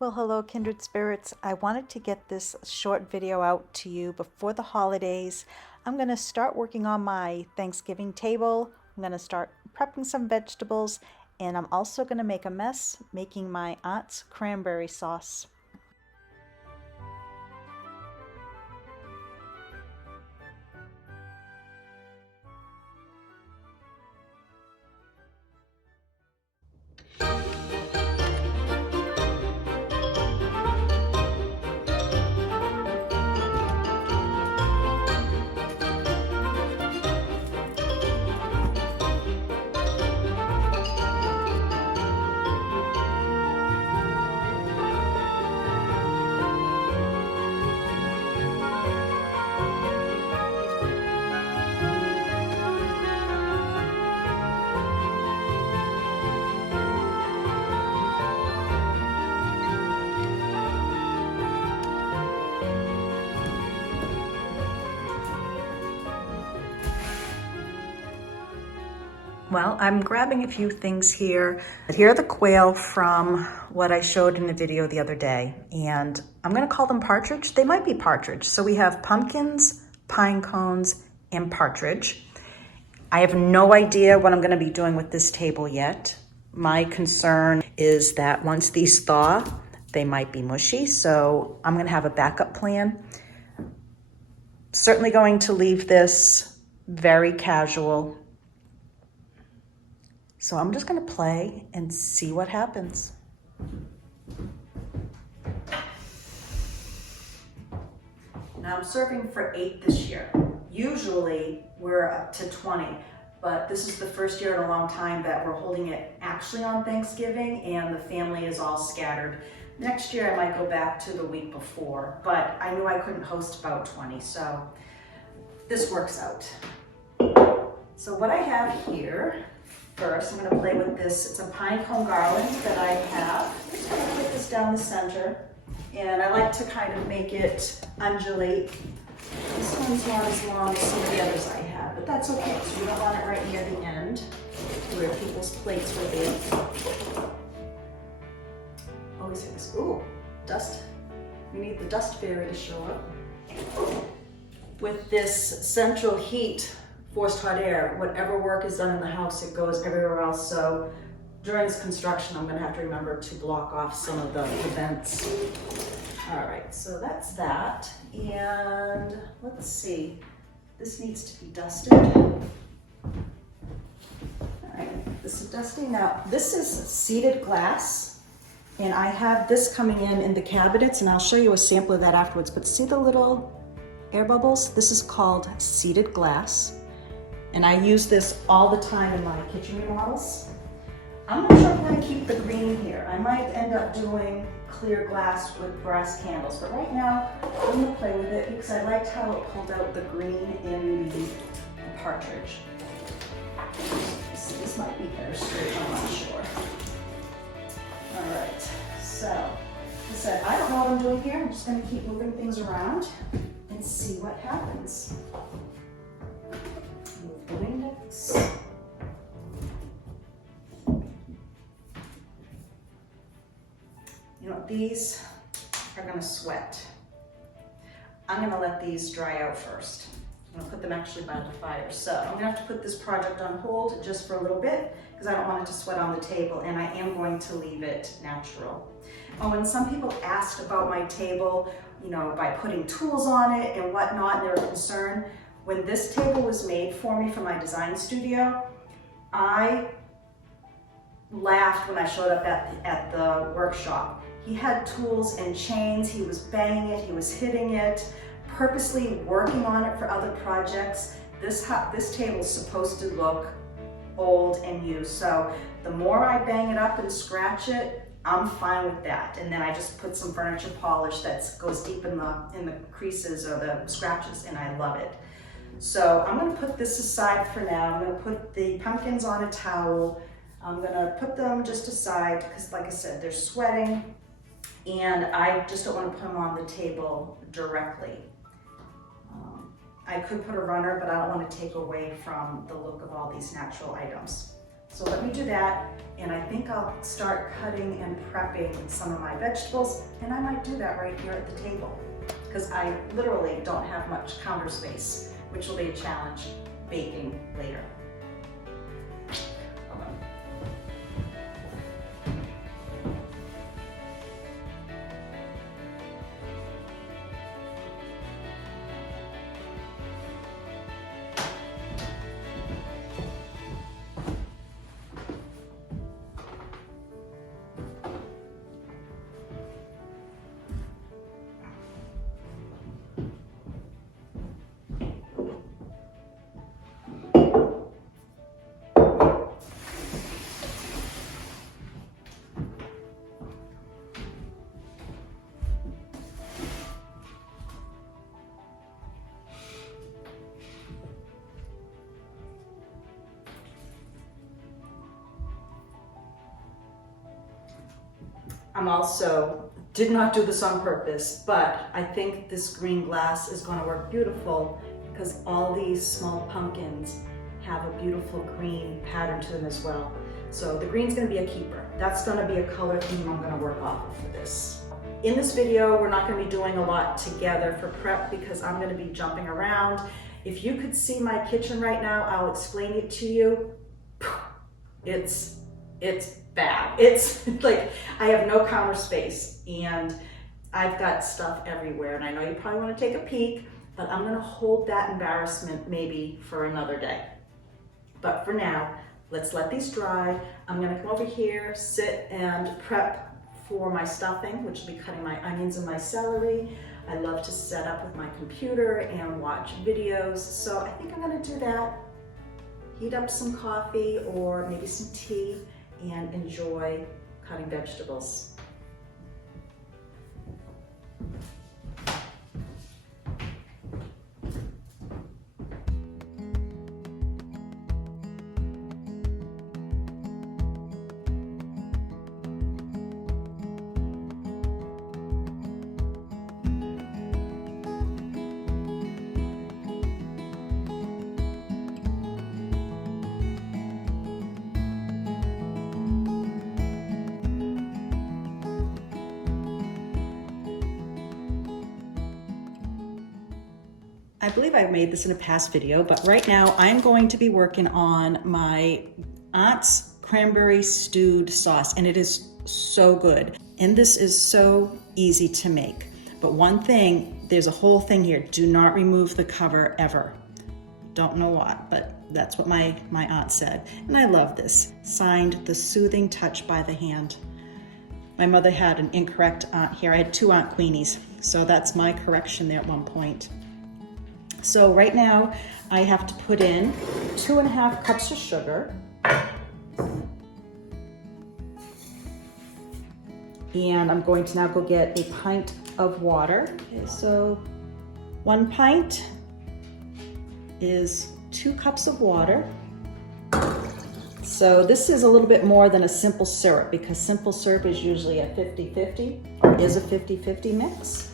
Well, hello, kindred spirits. I wanted to get this short video out to you before the holidays. I'm going to start working on my Thanksgiving table. I'm going to start prepping some vegetables, and I'm also going to make a mess making my aunt's cranberry sauce. Well, I'm grabbing a few things here. Here are the quail from what I showed in the video the other day, and I'm gonna call them partridge. They might be partridge. So we have pumpkins, pine cones, and partridge. I have no idea what I'm gonna be doing with this table yet. My concern is that once these thaw, they might be mushy, so I'm gonna have a backup plan. Certainly going to leave this very casual. So I'm just gonna play and see what happens. Now I'm serving for 8 this year. Usually we're up to 20, but this is the first year in a long time that we're holding it actually on Thanksgiving and the family is all scattered. Next year I might go back to the week before, but I knew I couldn't host about 20, so this works out. So what I have here, first, I'm going to play with this. It's a pine cone garland that I have. I'm just going to put this down the center, and I like to kind of make it undulate. This one's not as long as some of the others I have, but that's okay, so we don't want it right near the end where people's plates will be. Always have this, ooh, dust. We need the dust fairy to show up. With this central heat, forced hot air, whatever work is done in the house, it goes everywhere else. So during this construction, I'm gonna have to remember to block off some of the vents. All right, so that's that. And let's see, this needs to be dusted. All right, this is dusting. Now, this is seated glass, and I have this coming in the cabinets, and I'll show you a sample of that afterwards. But see the little air bubbles? This is called seated glass. And I use this all the time in my kitchen remodels. I'm not sure if I'm going to keep the green here. I might end up doing clear glass with brass candles, but right now I'm going to play with it because I liked how it pulled out the green in the partridge. This might be better straight, I'm not sure. All right, so as I said, I don't know what I'm doing here. I'm just going to keep moving things around and see what happens. The index. You know, these are gonna sweat. I'm gonna let these dry out first. I'm gonna put them actually by the fire. So I'm gonna have to put this project on hold just for a little bit because I don't want it to sweat on the table, and I am going to leave it natural. Oh, and some people asked about my table, you know, by putting tools on it and whatnot, and they were concerned. When this table was made for me for my design studio, I laughed when I showed up at the workshop. He had tools and chains, he was banging it, he was hitting it, purposely working on it for other projects. This table is supposed to look old and used, so the more I bang it up and scratch it, I'm fine with that. And then I just put some furniture polish that goes deep in the creases or the scratches, and I love it. So I'm gonna put this aside for now. I'm gonna put the pumpkins on a towel. I'm gonna put them just aside because, like I said, they're sweating, and I just don't wanna put them on the table directly. I could put a runner, but I don't wanna take away from the look of all these natural items. So let me do that, and I think I'll start cutting and prepping some of my vegetables, and I might do that right here at the table, because I literally don't have much counter space, which will be a challenge baking later. Hold on. Did not do this on purpose, but I think this green glass is going to work beautiful because all these small pumpkins have a beautiful green pattern to them as well. So the green's going to be a keeper. That's going to be a color theme I'm going to work off of for this. In this video, we're not going to be doing a lot together for prep because I'm going to be jumping around. If you could see my kitchen right now, I'll explain it to you. It's bad. It's like I have no counter space and I've got stuff everywhere, and I know you probably want to take a peek, but I'm going to hold that embarrassment maybe for another day. But for now, let's let these dry. I'm going to come over here, sit and prep for my stuffing, which will be cutting my onions and my celery. I love to set up with my computer and watch videos, so I think I'm going to do that. Heat up some coffee or maybe some tea and enjoy cutting vegetables. I believe I made this in a past video, but right now I'm going to be working on my aunt's cranberry stewed sauce, and it is so good. And this is so easy to make. But one thing, there's a whole thing here. Do not remove the cover ever. Don't know why, but that's what my aunt said. And I love this. Signed, The Soothing Touch by the Hand. My mother had an incorrect aunt here. I had two Aunt Queenies, so that's my correction there at one point. So right now I have to put in 2.5 cups of sugar. And I'm going to now go get a pint of water. Okay, so 1 pint is 2 cups of water. So this is a little bit more than a simple syrup because simple syrup is usually a 50-50, or is a 50-50 mix.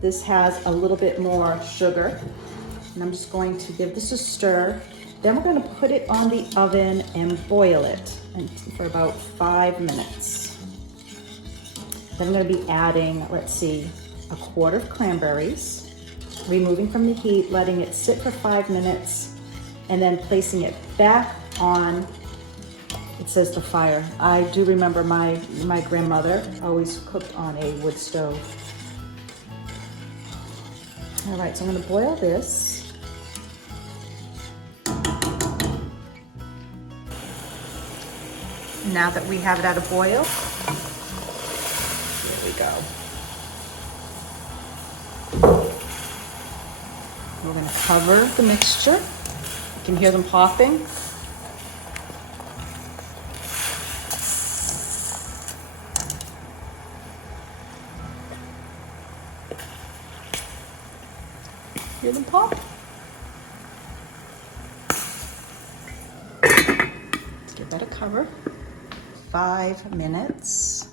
This has a little bit more sugar. And I'm just going to give this a stir. Then we're going to put it on the oven and boil it for about 5 minutes. Then I'm going to be adding, let's see, 1/4 of cranberries, removing from the heat, letting it sit for 5 minutes, and then placing it back on, it says the fire. I do remember my grandmother always cooked on a wood stove. All right, so I'm going to boil this. Now that we have it at a boil, here we go. We're going to cover the mixture. You can hear them popping. Hear them pop? Let's give that a cover. 5 minutes.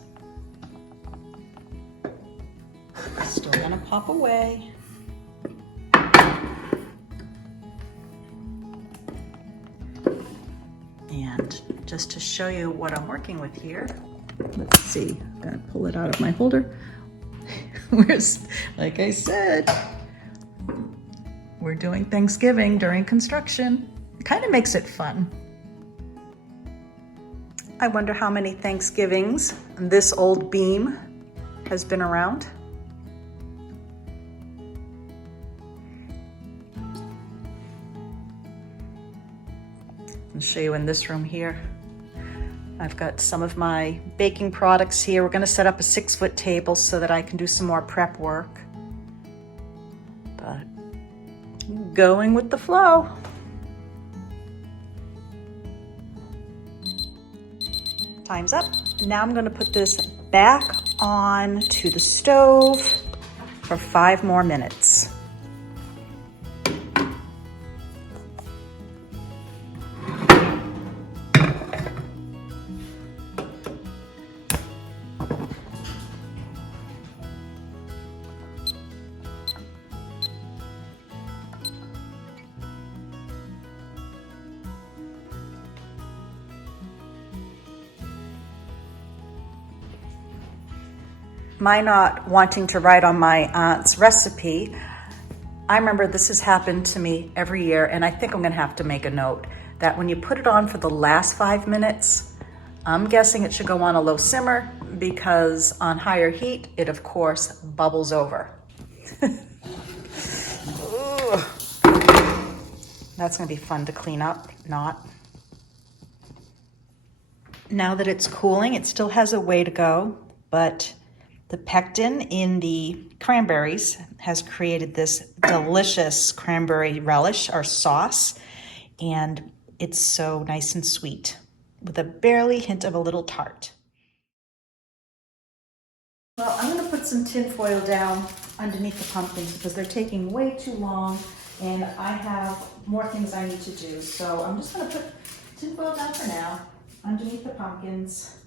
Still gonna pop away. And just to show you what I'm working with here. Let's see, I'm gonna pull it out of my holder. Like I said, we're doing Thanksgiving during construction. It kind of makes it fun. I wonder how many Thanksgivings this old beam has been around. I'll show you in this room here. I've got some of my baking products here. We're gonna set up a 6-foot table so that I can do some more prep work. But going with the flow. Time's up. Now I'm gonna put this back on to the stove for 5 more minutes. My not wanting to write on my aunt's recipe, I remember this has happened to me every year, and I think I'm gonna have to make a note that when you put it on for the last 5 minutes, I'm guessing it should go on a low simmer because on higher heat, it of course bubbles over. That's gonna be fun to clean up, not. Now that it's cooling, it still has a way to go, but the pectin in the cranberries has created this delicious cranberry relish or sauce, and it's so nice and sweet with a barely hint of a little tart. Well, I'm gonna put some tin foil down underneath the pumpkins because they're taking way too long and I have more things I need to do. So I'm just gonna put tin foil down for now underneath the pumpkins.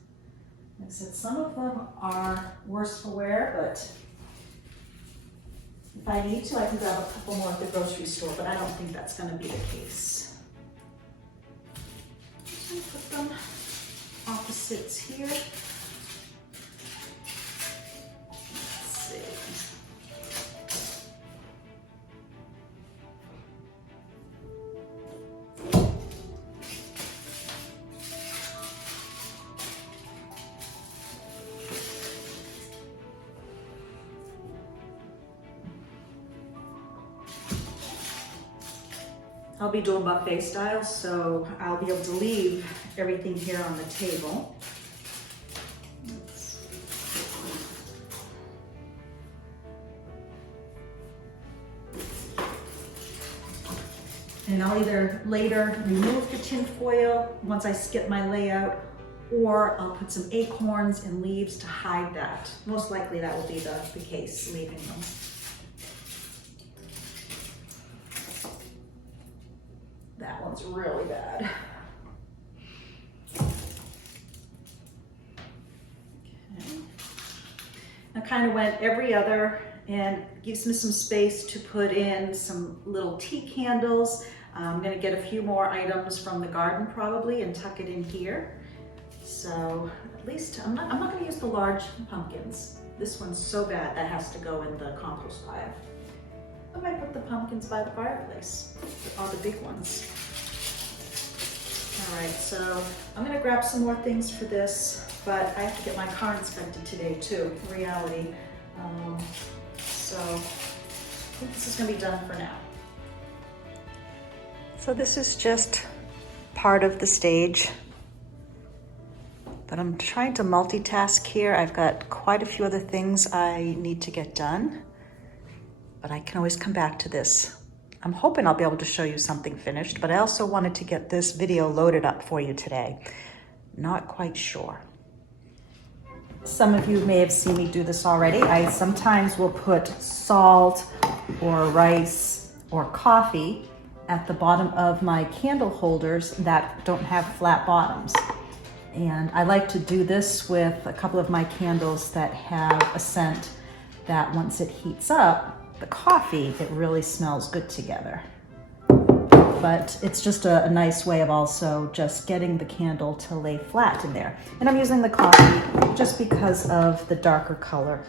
Like I said, some of them are worse for wear, but if I need to, I can grab a couple more at the grocery store, but I don't think that's going to be the case. I'm going to put them opposites here. Let's see. I'll be doing buffet style, so I'll be able to leave everything here on the table. And I'll either later remove the tin foil once I skip my layout, or I'll put some acorns and leaves to hide that. Most likely that will be the case, leaving them. That one's really bad. Okay. I kind of went every other and gives me some space to put in some little tea candles. I'm gonna get a few more items from the garden probably and tuck it in here. So at least I'm not gonna use the large pumpkins. This one's so bad that has to go in the compost pile. I might put the pumpkins by the fireplace, all the big ones. All right, so I'm gonna grab some more things for this, but I have to get my car inspected today too, in reality. So I think this is gonna be done for now. So this is just part of the stage, but I'm trying to multitask here. I've got quite a few other things I need to get done, but I can always come back to this. I'm hoping I'll be able to show you something finished, but I also wanted to get this video loaded up for you today. Not quite sure. Some of you may have seen me do this already. I sometimes will put salt or rice or coffee at the bottom of my candle holders that don't have flat bottoms. And I like to do this with a couple of my candles that have a scent that once it heats up, the coffee, it really smells good together. but it's just a nice way of also just getting the candle to lay flat in there. And I'm using the coffee just because of the darker color.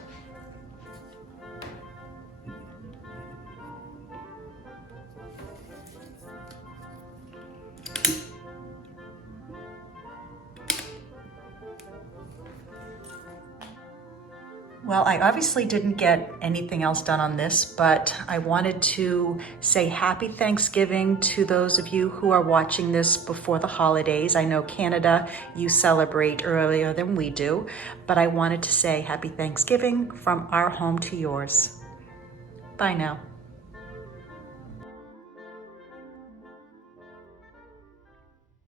Well, I obviously didn't get anything else done on this, but I wanted to say happy Thanksgiving to those of you who are watching this before the holidays. I know Canada, you celebrate earlier than we do, but I wanted to say happy Thanksgiving from our home to yours. Bye now.